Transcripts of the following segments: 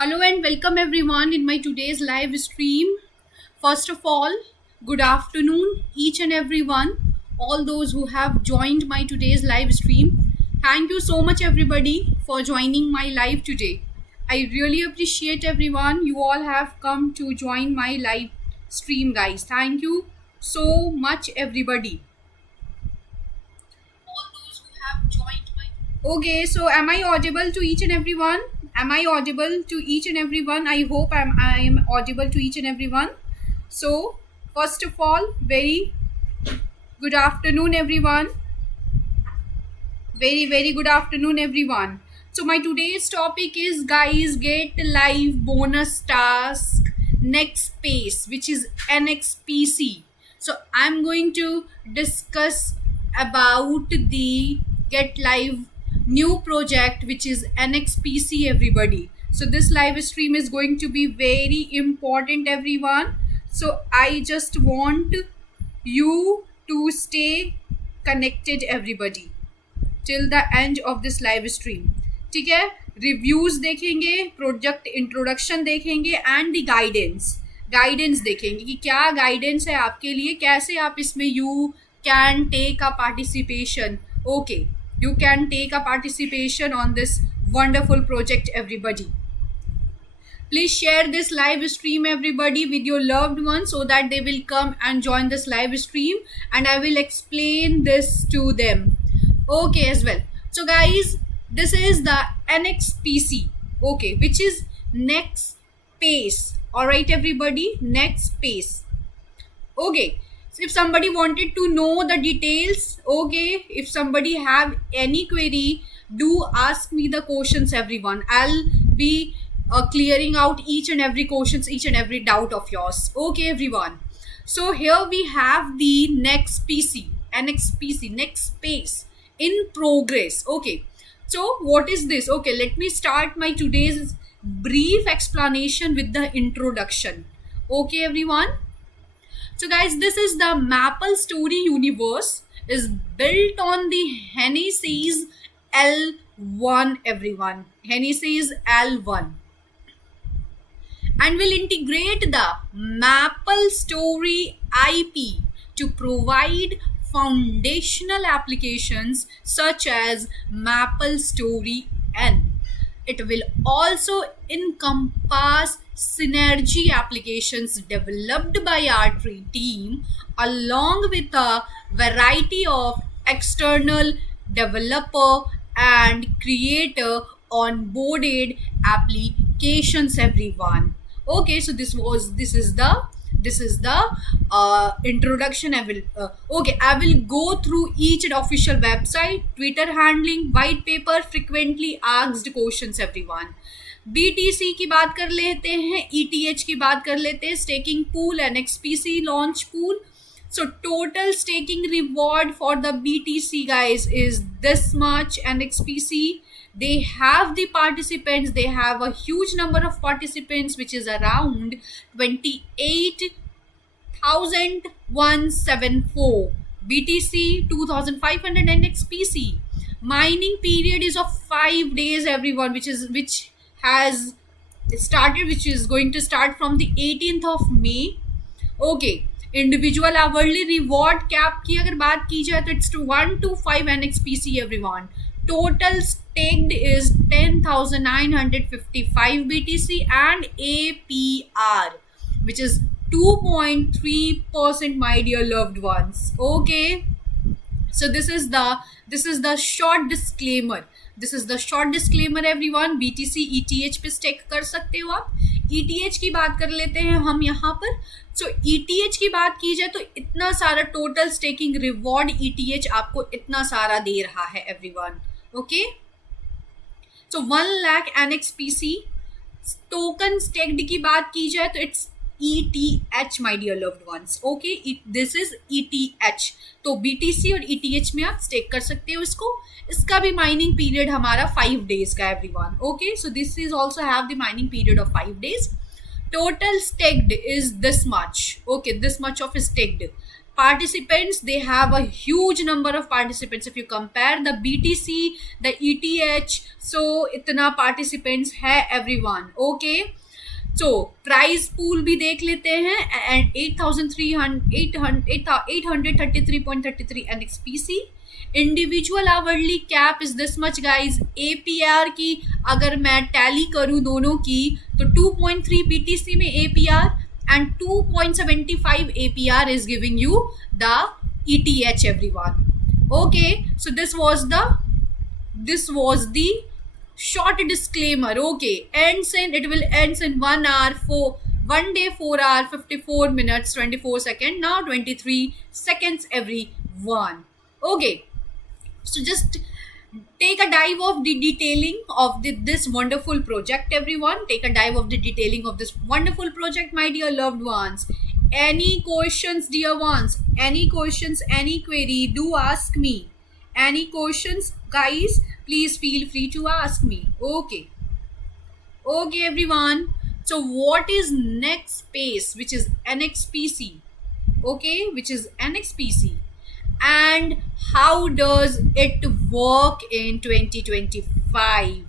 Hello and welcome everyone in my today's live stream. First of all, good afternoon each and everyone, all those who have joined my today's live stream. Thank you so much everybody for joining my live today. I really appreciate everyone. You all have come to join my live stream, guys. Thank you so much everybody. All those who have joined my. Okay, so am I audible to each and everyone? Am I audible to each and everyone? I hope I am audible to each and everyone. So, first of all, very good afternoon, everyone. Very good afternoon, everyone. So, my today's topic is guys get live bonus task next space, which is NXPC. So, I'm going to discuss about the get live new project, which is NXPC, everybody. So, this live stream is going to be very important, everyone. So, I just want you to stay connected, everybody, till the end of this live stream. ठीक है, reviews देखेंगे, project introduction देखेंगे and the guidance देखेंगे कि क्या guidance है आपके लिए, कैसे आप इसमें you can take a participation. Okay, you can take a participation on this wonderful project, everybody. Please share this live stream, everybody, with your loved ones so that they will come and join this live stream and I will explain this to them. Okay, as well. So guys, this is the NXPC, okay, which is next space. All right, everybody, next space. Okay, so if somebody wanted to know the details, okay, if somebody have any query, do ask me the questions, everyone. I'll be clearing out each and every questions, each and every doubt of yours. Okay, everyone. So here we have the next PC, NXPC, next space in progress. Okay, so what is this? Okay, let me start my today's brief explanation with the introduction. Okay, everyone. So guys, this is the Maple Story universe is built on the Hennessy's L1, everyone. Hennessy's L1, and will integrate the Maple Story IP to provide foundational applications such as Maple Story N. It will also encompass synergy applications developed by our team along with a variety of external developer and creator onboarded applications, everyone. Okay, so this is the introduction. I will go through each official website, Twitter handling, white paper, frequently asked questions, everyone. BTC की बात कर लेते हैं, ETH की बात कर लेते हैं, staking pool, NXPC launch pool. So total staking reward for the BTC, guys, is this much. NXPC, they have the participants, they have a huge number of participants, which is around 28,174. BTC 2,500. NXPC mining period is of 5 days, everyone, which has started, which is going to start from the 18th of May. Okay, individual hourly reward cap की अगर बात की जाए तो it's 1 to 5 NXPC, everyone. Total staked is 10,955 BTC and APR, which is 2.3%, my dear loved ones. Okay, so this is the short disclaimer. This is the short disclaimer, everyone. BTC ETH पे stake कर सकते हो आप. ETH की बात कर लेते हैं हम यहाँ पर. सो ETH की बात की जाए तो इतना सारा टोटल स्टेकिंग रिवॉर्ड ETH आपको इतना सारा दे रहा है, एवरीवन. ओके, सो 1 लाख NXPC टोकन स्टेक्ड की बात की जाए तो it's ETH, my dear loved ones. Okay, this is ETH. तो BTC और ETH में आप स्टेक कर सकते हो इसको. इसका भी माइनिंग पीरियड हमारा 5 days का, everyone. Okay, so this is also have the mining period of 5 days. Total staked is this much. Okay, this much of staked. participants, they have a huge number of participants. If you compare the BTC, the ETH, so इतना participants है everyone. Okay. So prize pool भी देख लेते हैं, and 833.33 NXPC. Individual hourly cap is this much guys. APR की अगर मैं tally करूँ दोनों की तो 2.3 BTC में APR and 2.75 APR is giving you the ETH everyone. Okay, so this was the short disclaimer. Okay, it will ends in 1 hour, 1 day, 4 hour, 54 minutes, 24 seconds, now 23 seconds everyone. Okay, so just take a dive of the detailing of this wonderful project everyone. Take a dive of the detailing of this wonderful project, my dear loved ones. Any questions, dear ones? Any questions, any query, do ask me. Any questions guys, please feel free to ask me. Okay everyone, so what is next space, which is NXPC? Okay, which is NXPC, and how does it work in 2025?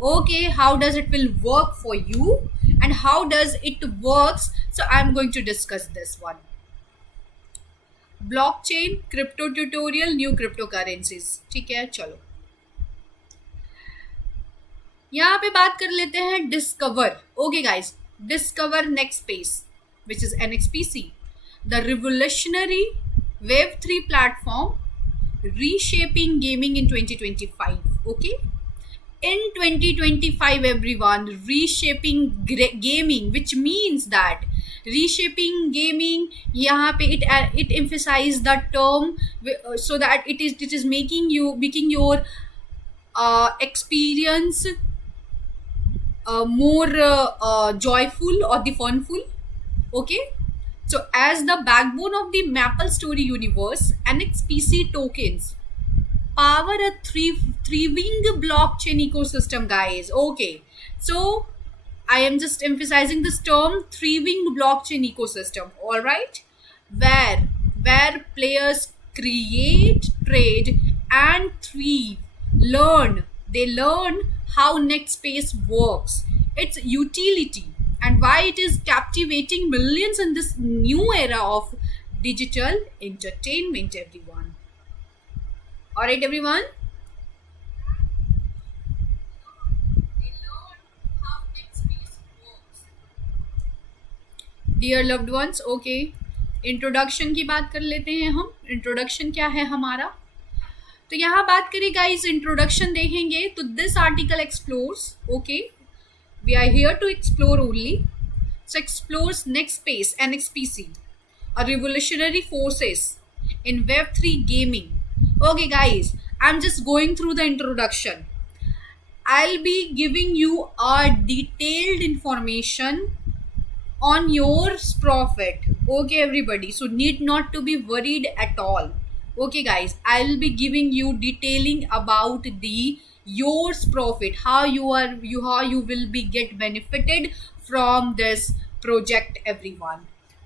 Okay, how does it will work for you and how does it works? So I'm going to discuss this one. Blockchain, crypto tutorial, new crypto currencies. ठीक है, चलो यहाँ पे बात कर लेते हैं discover. Okay guys, discover next space which is NXPC, the revolutionary Web3 platform reshaping gaming in 2025. Okay, in 2025 everyone, reshaping gaming, which means that reshaping gaming, यहाँ पे it emphasize the term so that it is making your experience more joyful or the funful. Okay, so as the backbone of the MapleStory universe, NXPC tokens power a thriving blockchain ecosystem guys. Okay, so I am just emphasizing this term, thriving blockchain ecosystem. All right, where players create, trade, and thrive. They learn how NextSpace works, its utility, and why it is captivating millions in this new era of digital entertainment everyone. All right everyone, dear loved ones. Okay, introduction की बात कर लेते हैं हम. Introduction क्या है हमारा, तो यहाँ बात करें गाइस, इंट्रोडक्शन देखेंगे तो this article explores. Okay, we are here to explore only. So explores next space NXPC, a revolutionary forces in Web3 gaming. Okay guys, I'm just going through the introduction. I'll be giving you a detailed information on your profit. Okay everybody, so need not to be worried at all. Okay guys, I'll be giving you detailing about the yours profit, how you will be get benefited from this project everyone.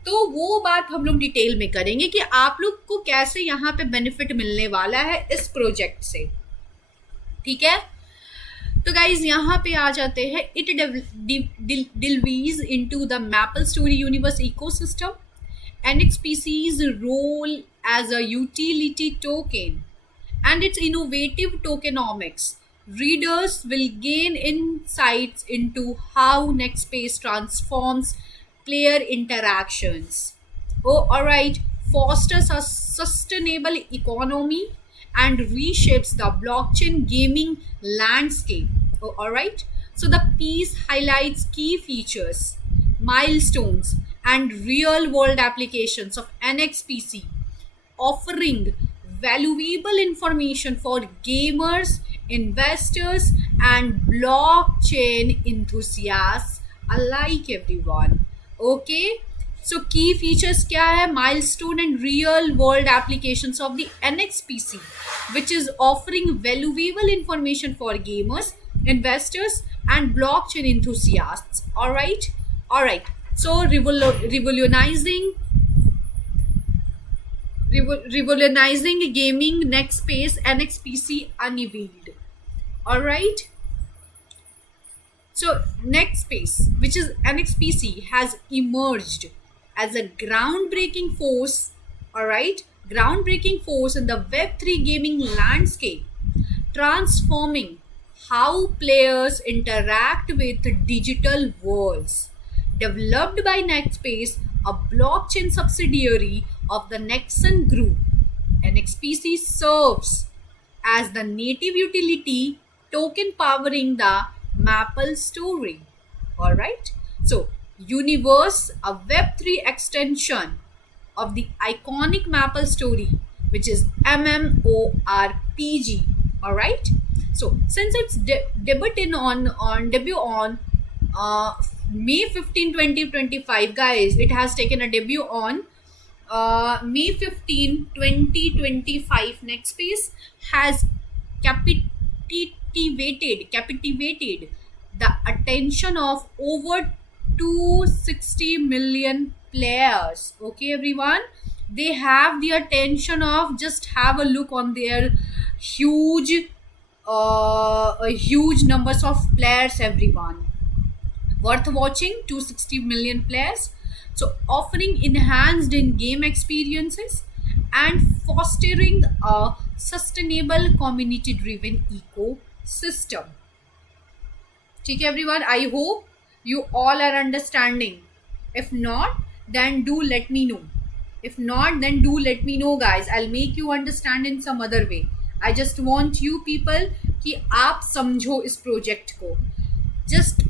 तो वो बात हम लोग detail में करेंगे कि आप लोग को कैसे यहाँ पे बेनिफिट मिलने वाला है इस प्रोजेक्ट से. ठीक है, तो गाइज यहाँ पे आ जाते हैं. It delves into the MapleStory universe ecosystem, NXPC's role as a utility token, and its innovative tokenomics. Readers will gain insights into how NextSpace transforms player interactions. Oh, all right, fosters a sustainable economy and reshapes the blockchain gaming landscape. Oh, all right, so the piece highlights key features, milestones, and real world applications of NXPC, offering valuable information for gamers, investors, and blockchain enthusiasts alike everyone. Okay, so key features क्या है, milestone and real world applications of the NXPC, which is offering valuable information for gamers, investors, and blockchain enthusiasts. All right, so revolutionizing revolutionizing gaming, next space, NXPC unveiled. All right. So next space, which is NXPC, has emerged as a groundbreaking force. All right, groundbreaking force in the Web3 gaming landscape, transforming how players interact with digital worlds. Developed by Nextpace, a blockchain subsidiary of the Nexon Group, NXPC serves as the native utility token powering the Maple story. Alright? So, Universe, a Web3 extension of the iconic Maple story, which is MMORPG. Alright? So, since its debut on uh, May 15, 2025, guys, it has taken a debut on May 15, 2025. Next space has captivated the attention of over 260 million players. Okay, everyone, they have the attention of, just have a look on their huge huge numbers of players, everyone. Worth watching, 260 million players. So offering enhanced in game experiences and fostering a sustainable community driven ecosystem. ठीक है everyone, I hope you all are understanding. If not, then do let me know. If not, then do let me know, guys. I'll make you understand in some other way. I just want you people कि आप समझो इस project को. Just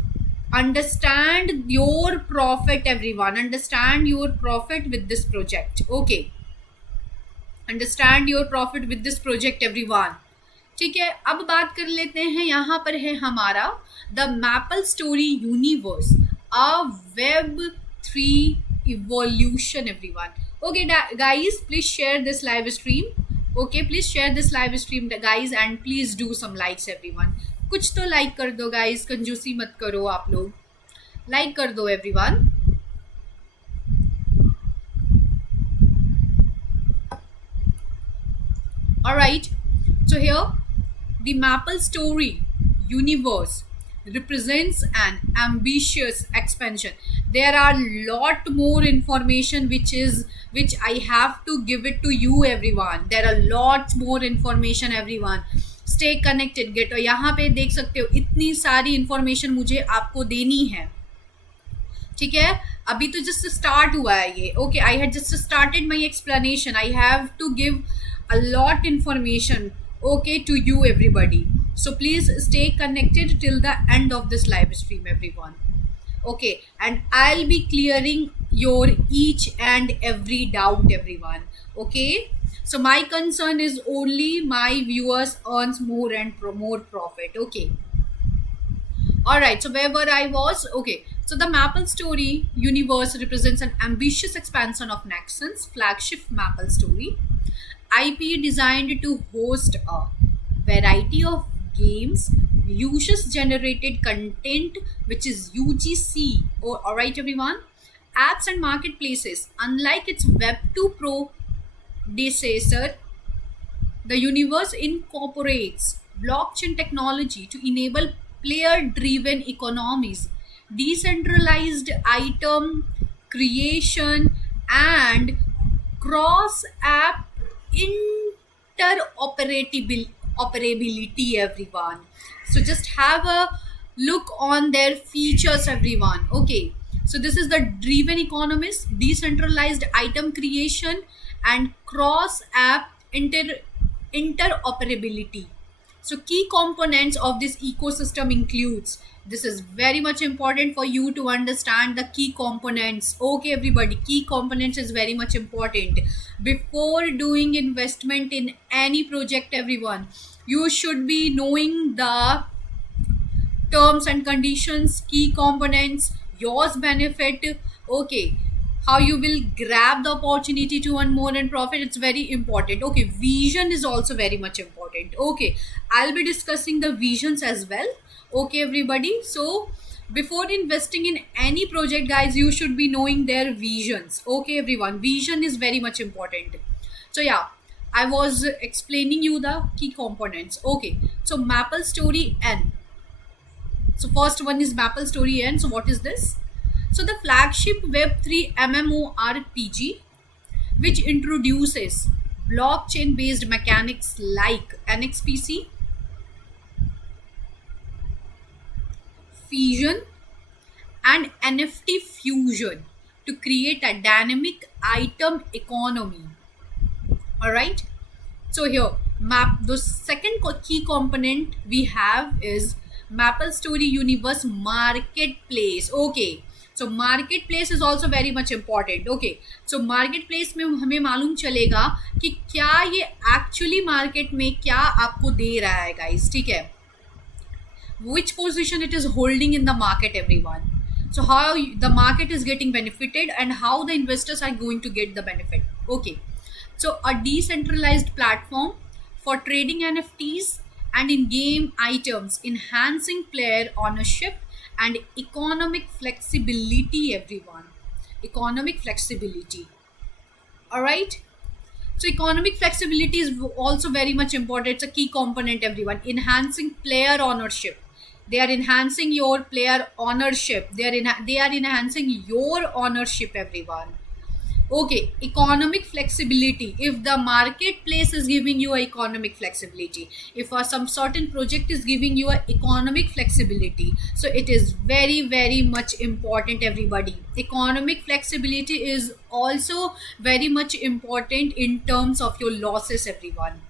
understand your profit, everyone. Understand your profit with this project. Okay, understand your profit with this project, everyone. ठीक है, अब बात कर लेते हैं. यहाँ पर है हमारा the maple Story universe, a Web3 evolution, everyone. Okay, guys, please share this live stream. Okay, please share this live stream, guys, and please do some likes, everyone. कुछ तो लाइक कर दो, गाइस. कंजूसी मत करो आप लोग. लाइक कर दो, everyone. Alright, so here the Maple story universe represents an ambitious expansion. There are lot more information which I have to give it to you, everyone. There are lots more information, everyone. Stay connected. Get यहाँ पे देख सकते हो इतनी सारी information मुझे आपको देनी है. ठीक है, अभी तो जस्ट स्टार्ट हुआ है ये. Okay, I had just started my explanation. I have to give a lot information, okay, to you, everybody. So please stay connected till the end of this live stream, everyone. Okay, and I'll be clearing your each and every doubt, everyone. Okay, so my concern is only my viewers earns more and more profit. Okay, all right, so where were I was? Okay, so the Maple story universe represents an ambitious expansion of Nexon's flagship Maple story IP, designed to host a variety of games, user generated content, which is UGC. All right, everyone. Apps and marketplaces. Unlike its Web2 predecessor, the universe incorporates blockchain technology to enable player driven economies, decentralized item creation, and cross app interoperability, everyone. So just have a look on their features, everyone. Okay, so this is the driven economies, decentralized item creation, and cross app interoperability. So key components of this ecosystem includes, this is very much important for you to understand the key components. Okay, everybody, key components is very much important. Before doing investment in any project, everyone, you should be knowing the terms and conditions, key components, yours benefit. Okay, how you will grab the opportunity to earn more and profit, it's very important. Okay, vision is also very much important. Okay, I'll be discussing the visions as well. Okay, everybody, so before investing in any project, guys, you should be knowing their visions. Okay, everyone, vision is very much important. So yeah, I was explaining you the key components. Okay, so Maple Story N. So first one is Maple Story N. So what is this? So the flagship Web3 MMORPG which introduces blockchain based mechanics like NXPC, Fusion, and NFT Fusion to create a dynamic item economy. All right. So here, map the second key component we have is Maple Story Universe Marketplace. Okay. So marketplace is also very much important. Okay. So marketplace में हमें मालूम चलेगा कि क्या ये actually market में क्या आपको दे रहा है गाइस. ठीक है, which position it is holding in the market, everyone. So how the market is getting benefited and how the investors are going to get the benefit. Okay, so a decentralized platform for trading NFTs and in-game items, enhancing player ownership and economic flexibility, everyone. Economic flexibility. All right. So economic flexibility is also very much important. It's a key component, everyone. Enhancing player ownership. They are enhancing your player ownership. They are enhancing your ownership, everyone. Okay, economic flexibility. If the marketplace is giving you a economic flexibility, if some certain project is giving you a economic flexibility, so it is very much important, everybody. Economic flexibility is also very much important in terms of your losses, everyone.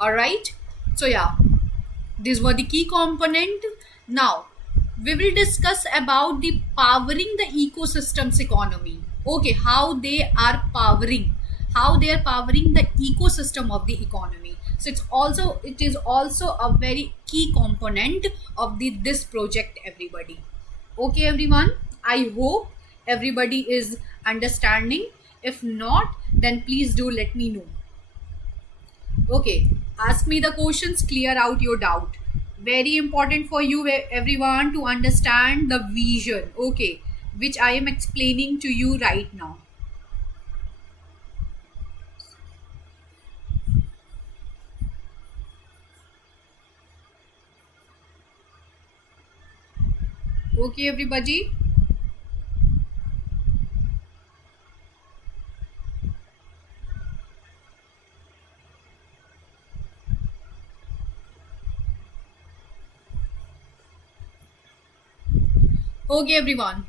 All right. So yeah, these were the key component. Now we will discuss about the powering the ecosystems economy. Okay, how they are powering, the ecosystem of the economy. So it is also a very key component of the this project, everybody. Okay, everyone, I hope everybody is understanding. If not, then please do let me know. Okay, ask me the questions, clear out your doubt. Very important for you, everyone, to understand the vision, okay, which I am explaining to you right now. Okay, everybody. Okay, everyone.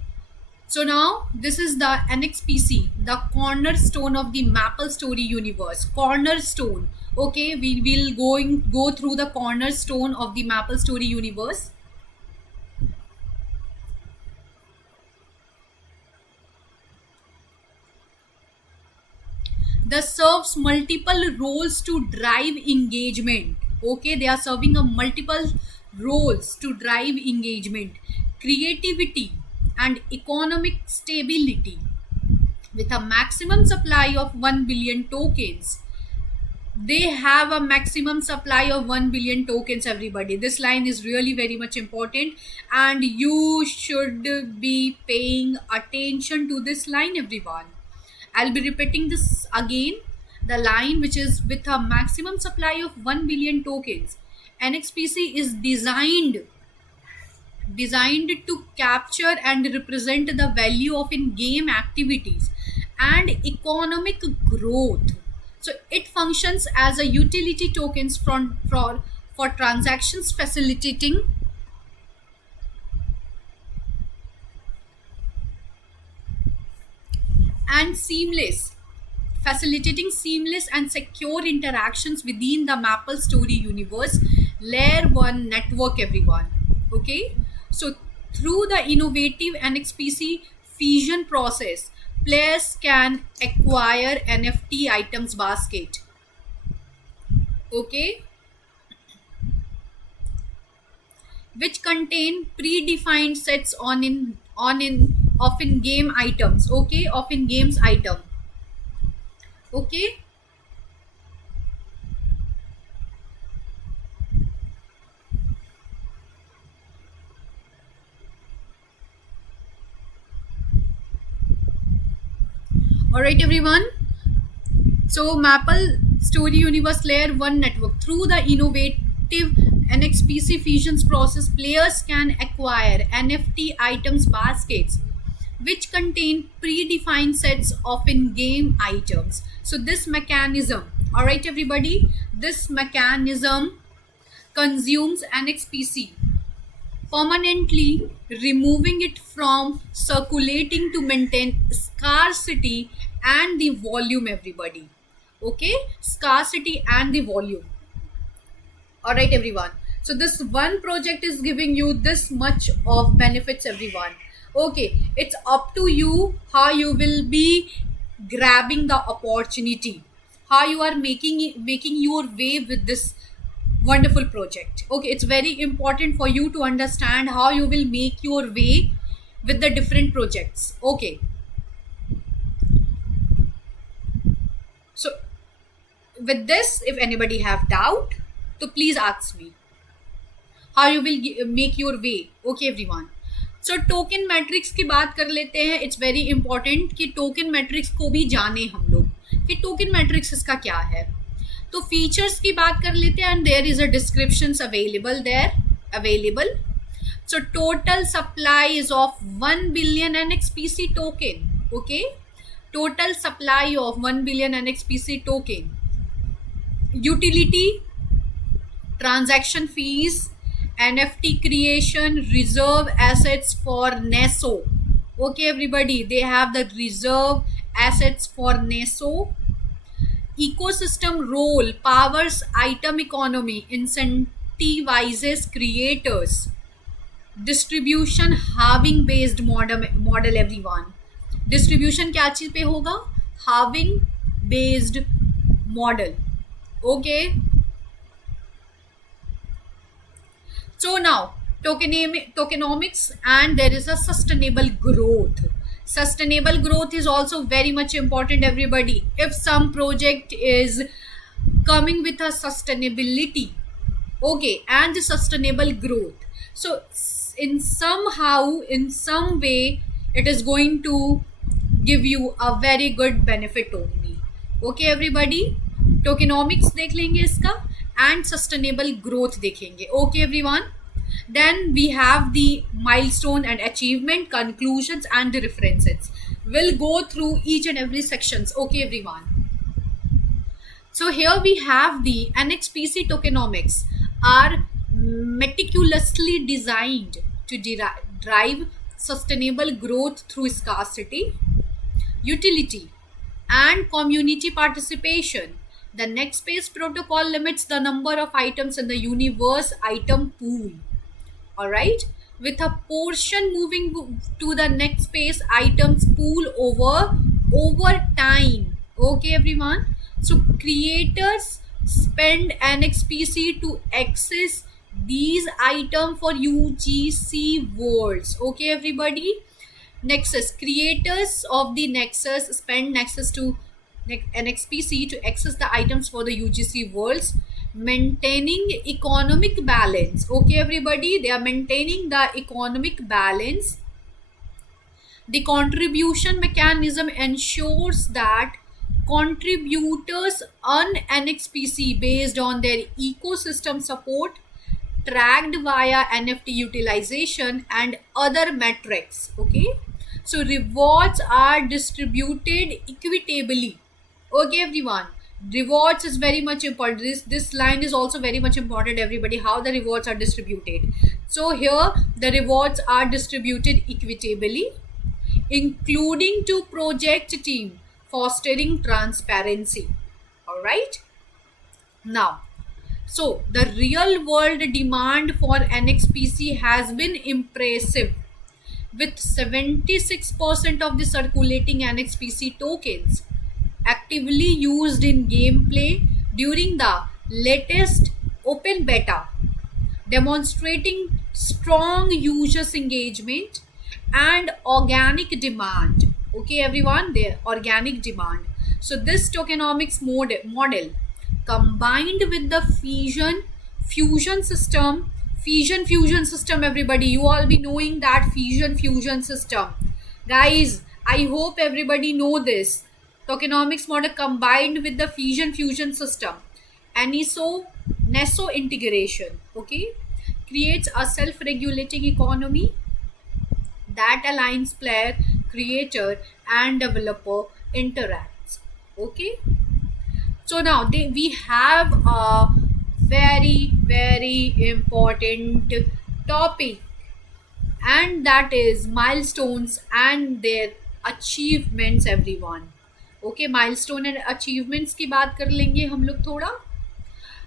So now this is the NXPC, the cornerstone of the Maple Story universe. Cornerstone. Okay, we will go through the cornerstone of the Maple Story universe. This serves multiple roles to drive engagement. Okay, they are serving a multiple roles to drive engagement, creativity, and economic stability. With a maximum supply of 1 billion tokens, they have a maximum supply of 1 billion tokens, everybody. This line is really very much important and you should be paying attention to this line, everyone. I'll be repeating this again. The line which is with a maximum supply of 1 billion tokens, NXPC is designed to capture and represent the value of in-game activities and economic growth. So it functions as a utility tokens for transactions, facilitating and facilitating seamless and secure interactions within the Maple Story universe layer 1 network, everyone. Okay, so through the innovative NXPC fusion process, players can acquire NFT items basket. Okay, which contain predefined sets on in of in game items. Okay, of in games item. Okay, all right, everyone. So Maple Story Universe Layer 1 network. Through the innovative NXPC fusions process, players can acquire NFT items baskets which contain predefined sets of in-game items. So this mechanism, all right everybody, this mechanism consumes NXPC, permanently removing it from circulating to maintain scarcity and the volume, everybody. Okay, scarcity and the volume. All right everyone, so this one project is giving you this much of benefits, everyone. Okay, it's up to you how you will be grabbing the opportunity, how you are making your way with this wonderful project. Okay, it's very important for you to understand how you will make your way with the different projects. Okay, so with this, if anybody have doubt, so please ask me how you will make your way. Okay everyone, so token matrix की बात कर लेते हैं. It's very important कि token matrix को भी जाने हम लोग कि टोकन मैट्रिक्स इसका क्या है. तो फीचर्स की बात कर लेते हैं, and there is a description available. So total supply is of 1 billion NXPC token. Okay, total supply of 1 billion NXPC token. Utility, transaction fees, NFT creation, reserve assets for NESO. Okay everybody, they have the reserve assets for NESO. Ecosystem role powers item economy, incentivizes creators. Distribution having based model everyone. Distribution क्या चीज पे होगा? Having based model. Okay, so now tokenomics, and there is a sustainable growth. Sustainable growth is also very much important, everybody. If some project is coming with a sustainability, okay, and the sustainable growth, so in some way it is going to give you a very good benefit only. Okay everybody, टोकेनॉमिक्स देख लेंगे इसका, and sustainable growth देखेंगे. Okay everyone, then we have the milestone and achievement, conclusions and the references. We'll go through each and every sections. Okay everyone, so here we have the NXPC tokenomics are meticulously designed to drive sustainable growth through scarcity, utility and community participation. The next phase protocol limits the number of items in the universe item pool. All right, with a portion moving to the next phase items pool over time. Okay everyone, so creators spend NXPC to access these items for UGC worlds. Okay everybody, Nexus creators of the Nexus spend Nexus to NXPC to access the items for the UGC worlds, maintaining economic balance. Okay everybody, they are maintaining the economic balance. The contribution mechanism ensures that contributors earn NXPC based on their ecosystem support, tracked via NFT utilization and other metrics. Okay, so rewards are distributed equitably. Okay everyone, rewards is very much important. This line is also very much important, everybody, how the rewards are distributed. So here the rewards are distributed equitably, including to project team, fostering transparency. All right, now, so the real world demand for NXPC has been impressive, with 76% of the circulating NXPC tokens actively used in gameplay during the latest open beta, demonstrating strong users engagement and organic demand. Okay everyone, their organic demand. So this tokenomics model combined with the fusion system, everybody, you all be knowing that fusion system, guys. I hope everybody know this. tokenomics model combined with the fusion system, NESO integration, okay, creates a self-regulating economy that aligns player, creator, and developer interacts. Okay, so now we have a very important topic, and that is milestones and their achievements, everyone. Okay, milestone and achievements की बात कर लेंगे हम लोग थोड़ा.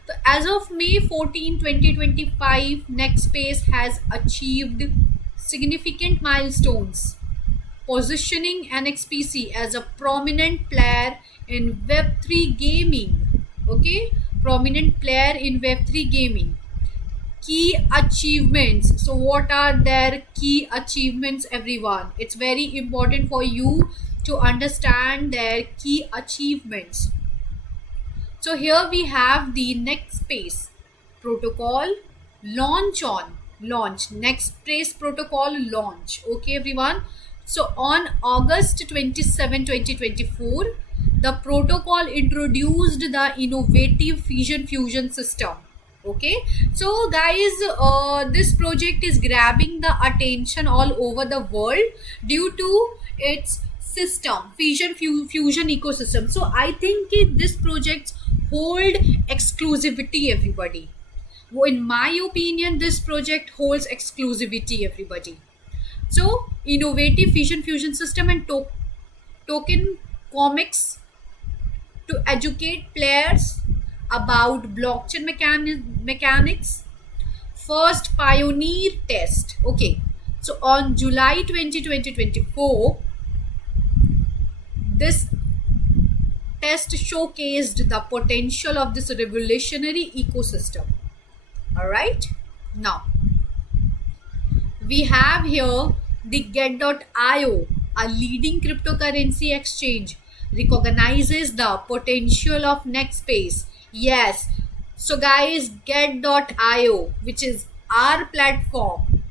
So as of May 14, 2025, Nextpace has achieved significant milestones, positioning NXPC as a prominent player in Web3 gaming. Okay, prominent player in Web3 gaming. Key achievements. So what are their key achievements, everyone? It's very important for you to understand their key achievements. So here we have the Nextpace protocol launch Nextpace protocol launch. Okay, everyone. So on August 27, 2024, the protocol introduced the innovative fusion system. Okay, so guys, this project is grabbing the attention all over the world due to its system, fusion ecosystem. So I think this project hold exclusivity, everybody. Well, in my opinion, this project holds exclusivity, everybody. So innovative fusion system and token comics to educate players about blockchain mechanics. First pioneer test. Okay, so on July 20, 2024, this test showcased the potential of this revolutionary ecosystem. All right, now we have here the Get.io, a leading cryptocurrency exchange, recognizes the potential of Nextpace. Yes, so guys, Get.io, which is our platform,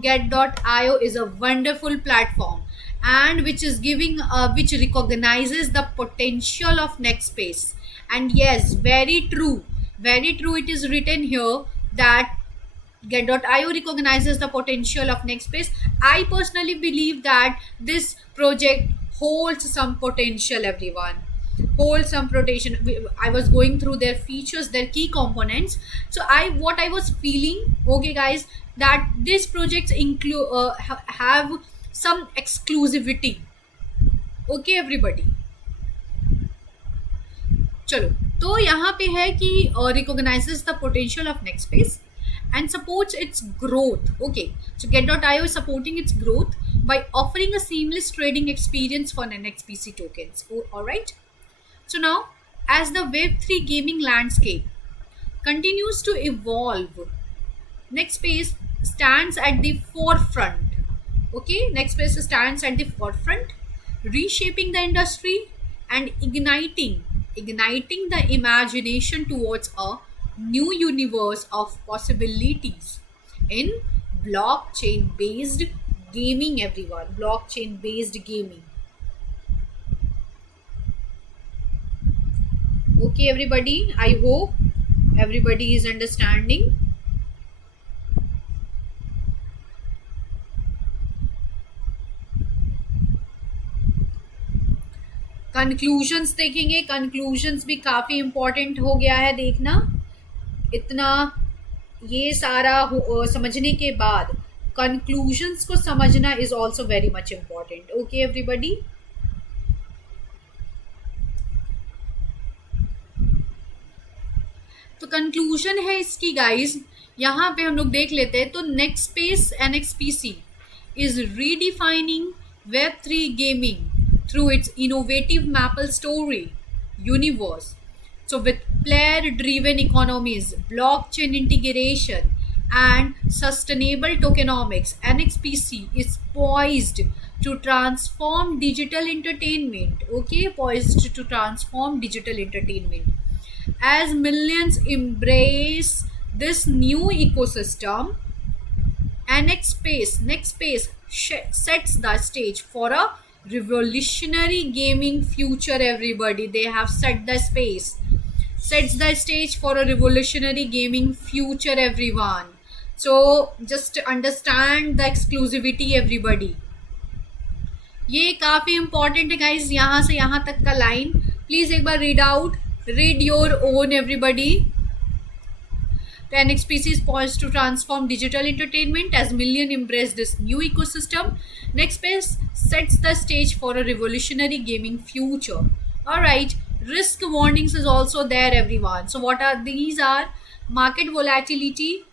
Get.io is a wonderful platform, and which is giving which recognizes the potential of Nextpace. And yes, very true, it is written here that Get.io recognizes the potential of Nextpace. I personally believe that this project holds some potential, everyone. Holds some potential. I was going through their features, their key components. So what I was feeling, okay, guys, that these projects include have some exclusivity. Okay, everybody. चलो, तो यहाँ पे है कि recognizes the potential of Nextpace and supports its growth. Okay, so Get.io is supporting its growth by offering a seamless trading experience for NXPC tokens. All right. So now, as the Web3 gaming landscape continues to evolve, Nextpace stands at the forefront. Okay, Nextpace stands at the forefront, reshaping the industry and igniting the imagination towards a new universe of possibilities in blockchain based gaming, everyone. Blockchain based gaming. Okay, everybody, I hope everybody is understanding. Conclusions देखेंगे. Conclusions भी काफ़ी important हो गया है देखना. इतना ये सारा समझने के बाद कंक्लूजन्स को समझना is also very much important. Okay everybody. तो कंक्लूजन है इसकी गाइज, यहाँ पे हम लोग देख लेते हैं. तो नेक्स्टपेस NXPC is redefining Web3 gaming through its innovative Maple story universe. So with player-driven economies, blockchain integration, and sustainable tokenomics, NXPC is poised to transform digital entertainment. Okay, poised to transform digital entertainment. As millions embrace this new ecosystem, NXPace sets the stage for a revolutionary gaming future, everybody. They have sets the stage for a revolutionary gaming future, everyone. So just understand the exclusivity, everybody. ये काफी important है guys, यहाँ से यहाँ तक का line please एक बार read your own, everybody. The NXPC is poised to transform digital entertainment as millions embrace this new ecosystem. Nextpace sets the stage for a revolutionary gaming future. Alright, risk warnings is also there, everyone. So what are these? Are market volatility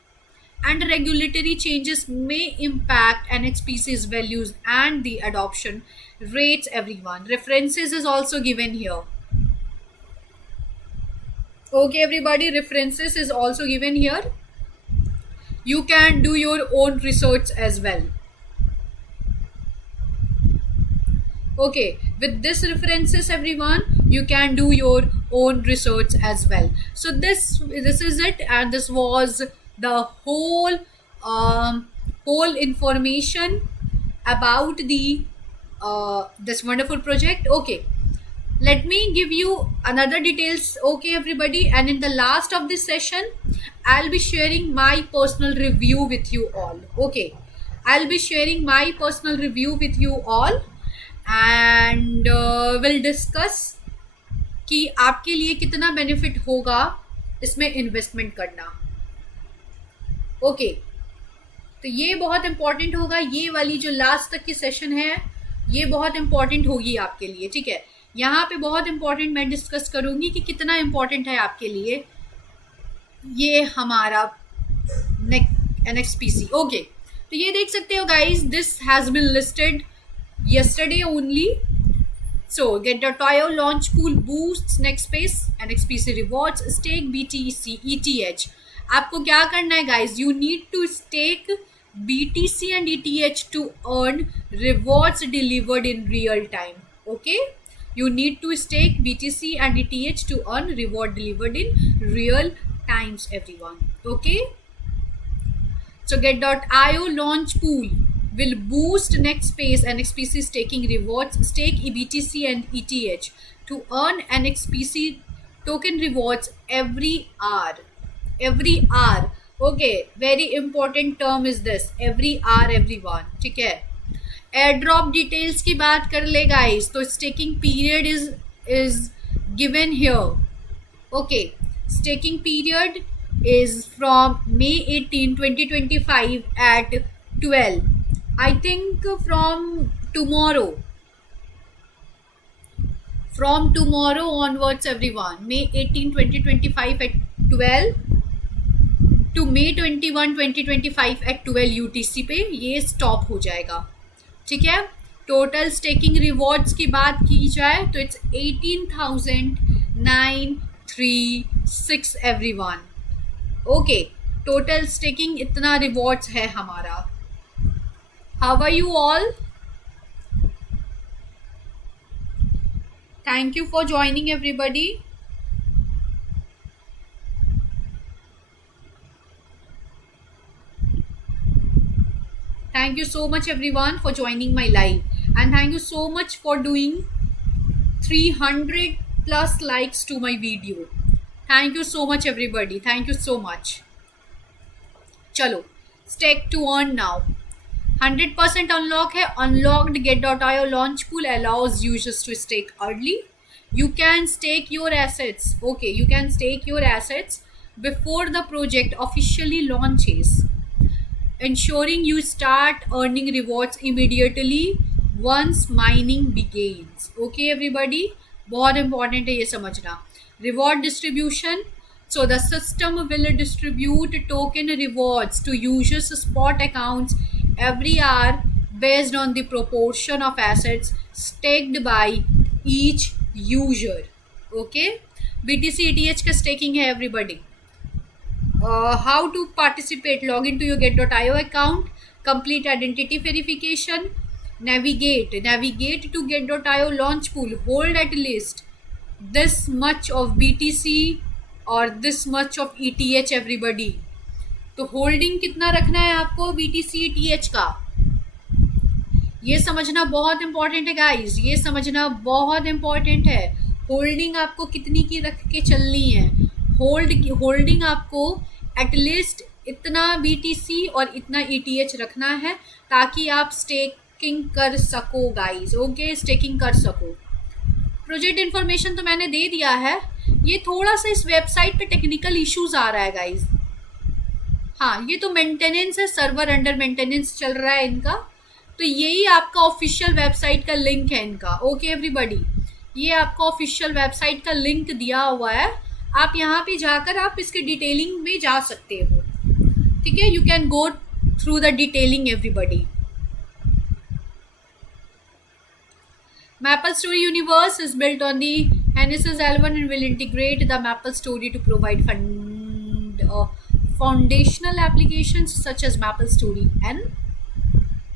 and regulatory changes may impact NXPC's values and the adoption rates, everyone. References is also given here. Okay, everybody, references is also given here. You can do your own research as well. Okay, with this references, everyone, you can do your own research as well. So this is it, and this was the whole information about the this wonderful project. Okay, let me give you another details. Okay, everybody, and in the last of this session I'll be sharing my personal review with you all. Okay, I'll be sharing my personal review with you all, and we'll discuss कि आपके लिए कितना benefit होगा इसमें investment करना. Okay, तो ये बहुत इंपॉर्टेंट होगा. ये वाली जो लास्ट तक की सेशन है ये बहुत इंपॉर्टेंट होगी आपके लिए. ठीक है, यहाँ पे बहुत इंपॉर्टेंट मैं डिस्कस करूँगी कि कितना इंपॉर्टेंट है आपके लिए ये हमारा NXPC. ओके, तो ये देख सकते हो guys, this has been listed yesterday only. So Get.io launch pool boosts Nextpace NXPC rewards stake BTC ETH. आपको क्या करना है guys? You need to stake BTC and ETH to earn rewards delivered in real time. Okay, you need to stake BTC and ETH to earn reward delivered in real times, everyone. Okay, so Get.io launch pool will boost Nextpace NXPC staking rewards. Stake BTC and ETH to earn NXPC token rewards every hour. Every hour. Okay, very important term is this, every hour, everyone. ठीक है, airdrop details की बात कर ले guys. तो staking period is given here. Okay, staking period is from May 18, 2025 at 12. I think from tomorrow onwards, everyone. May 18, 2025 at 12 to May 21, 2025 at 12 UTC पे ये stop हो जाएगा. ठीक है, टोटल स्टेकिंग रिवॉर्ड्स की बात की जाए तो it's 18,936 everyone. Okay, total staking इतना रिवॉर्ड्स है हमारा. How are you all? Thank you for joining, everybody. Thank you so much, everyone, for joining my live, and thank you so much for doing 300 plus likes to my video. Thank you so much, everybody. Thank you so much. चलो, stake to earn now. 100% unlock है. Unlocked Get.io launch pool allows users to stake early. You can stake your assets. Okay, you can stake your assets before the project officially launches, ensuring you start earning rewards immediately once mining begins. Okay, everybody, बहुत important है ये समझना. Reward distribution. So the system will distribute token rewards to users' spot accounts every hour based on the proportion of assets staked by each user. Okay, BTC ETH का staking है everybody. How to participate? Log into your Get.io account, complete identity verification, navigate to Get.io launch pool, hold at least this much of BTC or this much of ETH, everybody. तो holding कितना रखना है आपको BTC ETH का? ये समझना बहुत important है गाइस, ये समझना बहुत इंपॉर्टेंट है। होल्डिंग आपको कितनी की रख के चलनी है? होल्डिंग आपको एटलीस्ट इतना बीटीसी और इतना ईटीएच रखना है ताकि आप स्टेकिंग कर सको गाइस। ओके, स्टेकिंग कर सको। प्रोजेक्ट इन्फॉर्मेशन तो मैंने दे दिया है। ये थोड़ा सा इस वेबसाइट पे टेक्निकल इश्यूज आ रहा है गाइस। हाँ, ये तो मेंटेनेंस है, सर्वर अंडर मेंटेनेंस चल रहा है इनका। तो यही आपका ऑफिशियल वेबसाइट का लिंक है इनका। ओके एवरीबॉडी, ये आपका ऑफिशियल वेबसाइट का लिंक दिया हुआ है। आप यहाँ पे जाकर आप इसके डिटेलिंग में जा सकते हो। ठीक है, you can go through the detailing everybody. MapleStory Universe is built on the Genesis L1 and will integrate the MapleStory to provide foundational applications such as MapleStory N.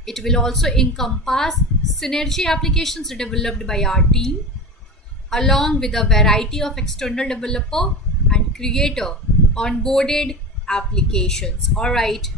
It will also encompass synergy applications developed by our team, along with a variety of external developer and creator onboarded applications. All right.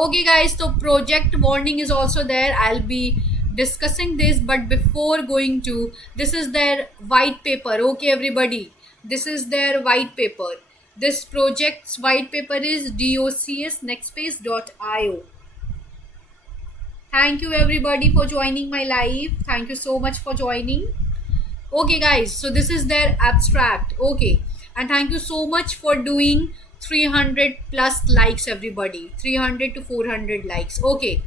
Okay guys, so project warning is also there. I'll be discussing this, but before going to, this is their white paper. Okay everybody, this is their white paper. This project's white paper is docsnextpace.io. Thank you everybody for joining my live. Thank you so much for joining. Okay guys, so this is their abstract. Okay, and thank you so much for doing 300 plus likes everybody, 300 to 400 likes. Okay,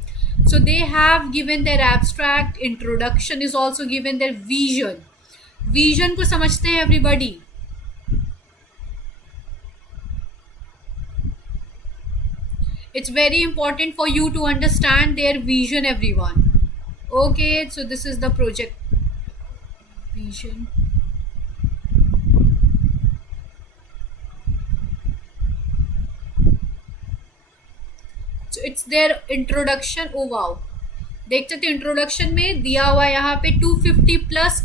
so they have given their abstract, introduction is also given, their vision को समझते हैं everybody. It's very important for you to understand their vision everyone. Okay, so this is the project vision. So it's their introduction. Oh wow, देख सकते हो introduction में दिया हुआ है यहाँ पे 250 plus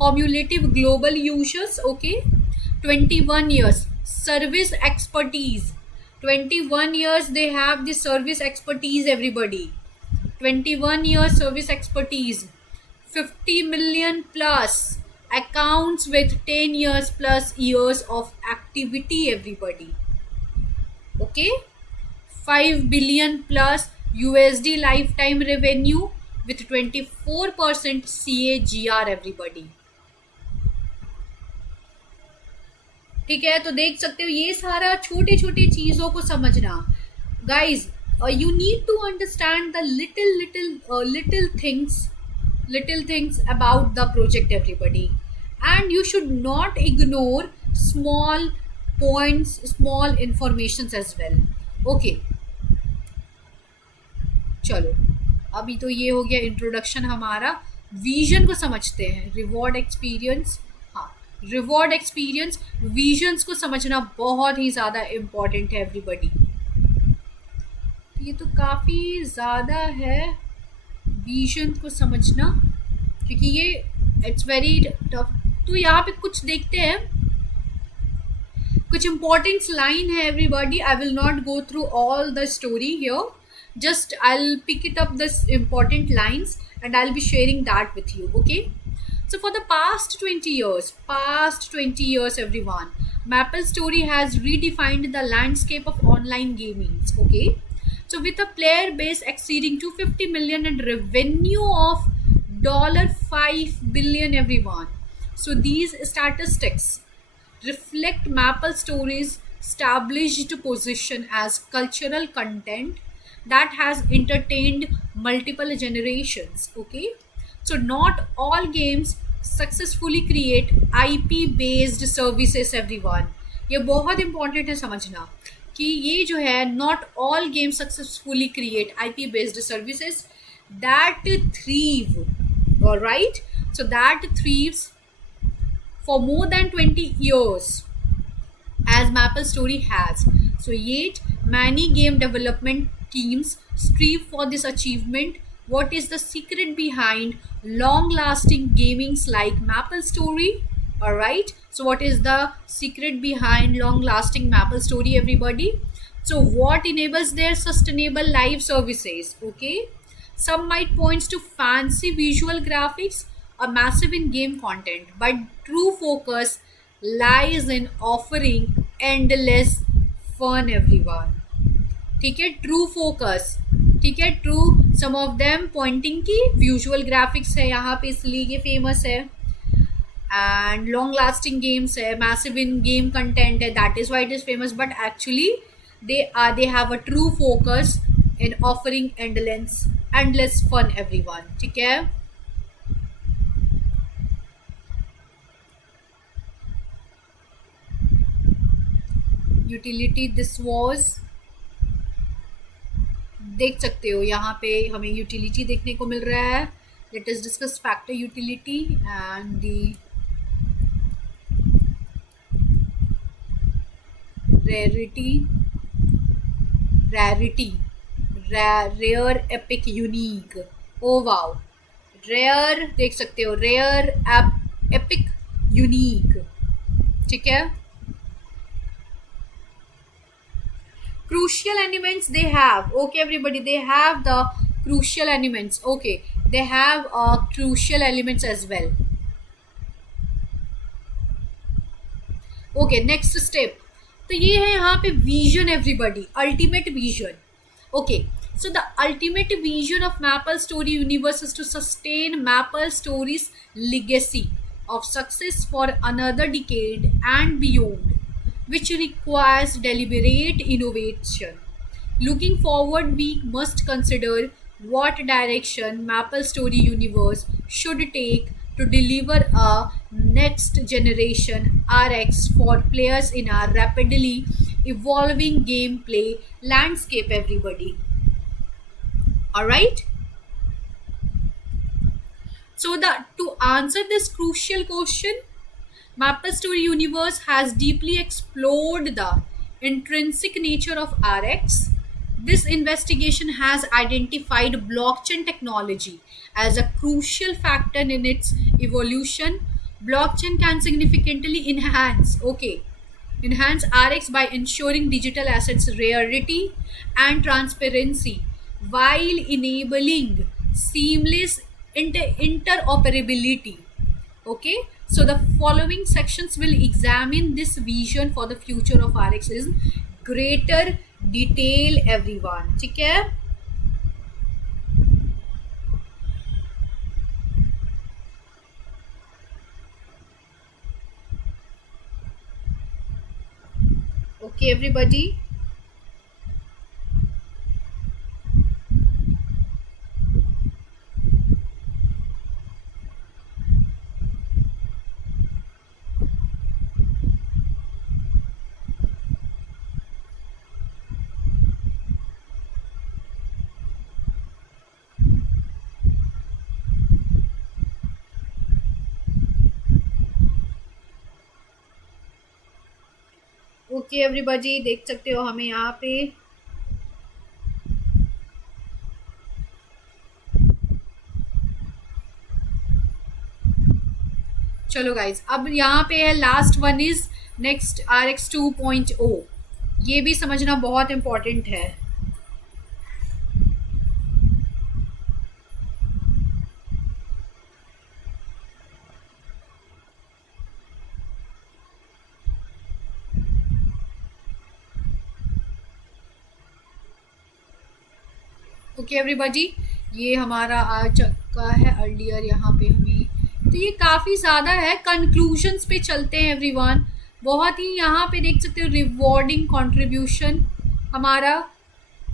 cumulative global users. Okay, 21 years service expertise. 21 years they have the service expertise everybody. 21 years service expertise. 50 million plus accounts with 10 years plus years of activity everybody. Okay, 5 billion plus USD lifetime revenue with 24% CAGR everybody. ठीक है, तो देख सकते हो ये सारा छोटे छोटे चीजों को समझना guys. You need to understand the little things about the project everybody, and you should not ignore small points, small informations as well. Okay, चलो अभी तो ये हो गया इंट्रोडक्शन हमारा. विजन को समझते हैं. Reward experience. हाँ, रिवॉर्ड एक्सपीरियंस, विजन्स को समझना बहुत ही ज़्यादा इम्पॉर्टेंट है एवरीबडी. ये तो काफ़ी ज़्यादा है विजन को समझना, क्योंकि ये इट्स वेरी टफ. तो यहाँ पे कुछ देखते हैं, कुछ इम्पोर्टेंट लाइन है everybody. I will not go through all the story here, just I'll pick it up this important lines and I'll be sharing that with you. Okay, so for the past 20 years everyone, MapleStory has redefined the landscape of online gaming. Okay, so with a player base exceeding 250 million and revenue of $5 billion everyone. So these statistics reflect MapleStory's established position as cultural content that has entertained multiple generations. Okay, so not all games successfully create IP based services everyone. ये बहुत important है समझना कि ये जो है not all games successfully create IP based services that thrive. All right, so that thrives for more than 20 years as MapleStory has. So yet many game development teams strive for this achievement. What is the secret behind long lasting gamings like MapleStory? All right. So, what is the secret behind long lasting Maple story, everybody? So, what enables their sustainable live services? Okay. Some might point to fancy visual graphics or massive in game content, but true focus lies in offering endless fun, everyone. ठीक है, true focus, ठीक है, true, some of them pointing की visual graphics है यहाँ पे इसलिए ये फेमस है, एंड लॉन्ग लास्टिंग गेम्स है, मैसिव इन गेम कंटेंट है, that is why it is famous, but actually they have a true focus in offering endless fun everyone, ठीक है. यूटिलिटी दिस वाज, देख सकते हो यहाँ पे हमें यूटिलिटी देखने को मिल रहा है. Let us discuss factor utility and the rarity rare epic unique. Oh wow, rare देख सकते हो, रेयर एपिक यूनिक, ठीक है. Crucial elements they have, okay everybody, they have the crucial elements, okay, they have crucial elements as well. Okay, next step, तो ये है यहाँ पे vision everybody, ultimate vision. Okay, so the ultimate vision of Maple Story universe is to sustain Maple Story's legacy of success for another decade and beyond, which requires deliberate innovation. Looking forward, we must consider what direction Maple Story Universe should take to deliver a next generation RX for players in our rapidly evolving gameplay landscape, everybody. Alright? So to answer this crucial question, Maple Story Universe has deeply explored the intrinsic nature of RX. This investigation has identified blockchain technology as a crucial factor in its evolution. Blockchain can significantly enhance RX by ensuring digital assets rarity and transparency while enabling seamless interoperability. Okay, so the following sections will examine this vision for the future of RX in greater detail, everyone, ठीक है. Okay everybody, okay everybody, देख सकते हो हमें यहाँ पे चलो guys, अब यहाँ पे है last one is next RX 2.0. ये भी समझना बहुत इम्पोर्टेंट है. ओके एवरीबॉडी, ये हमारा आ चुका है अर्लियर यहाँ पे हमें, तो ये काफ़ी ज़्यादा है. कंक्लूजन्स पे चलते हैं एवरीवन. बहुत ही यहाँ पे देख सकते हो रिवॉर्डिंग कंट्रीब्यूशन हमारा,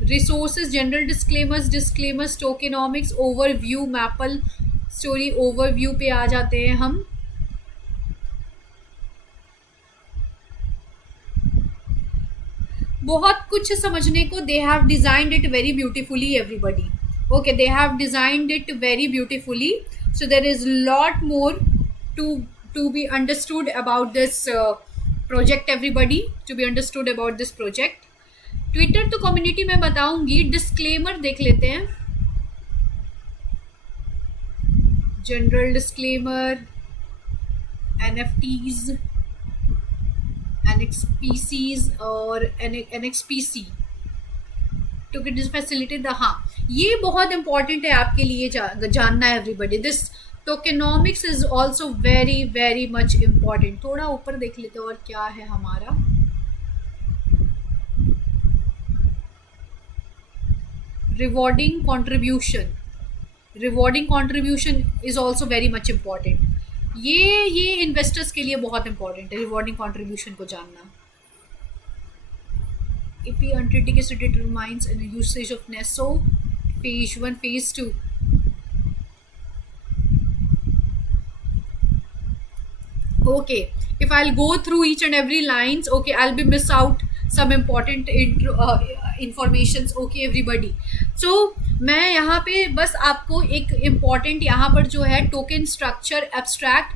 resources, general disclaimers, tokenomics, overview, MapleStory overview पे आ जाते हैं हम. बहुत कुछ समझने को, they have designed it very beautifully everybody. Okay, they have designed it very beautifully. So there is lot more to be understood about this project everybody, to be understood about this project. Twitter तो community में बताऊंगी. Disclaimer देख लेते हैं. General disclaimer, NFTs, NXPCs और NXPC token facility the, हाँ ये बहुत इंपॉर्टेंट है आपके लिए जानना है everybody. This tokenomics is also very very much important. थोड़ा ऊपर देख लेते हैं और क्या है हमारा. Rewarding contribution is also very much important. ये इन्वेस्टर्स के लिए बहुत इंपॉर्टेंट है रिवॉर्डिंग कंट्रीब्यूशन को जानना. AP undertaking determines in usage of NESO phase 1 phase 2. Okay, if I'll go through each and every lines, okay, I'll be miss out some important informations. Okay everybody, so मैं यहाँ पे बस आपको एक important यहाँ पर जो है टोकन स्ट्रक्चर एब्स्ट्रैक्ट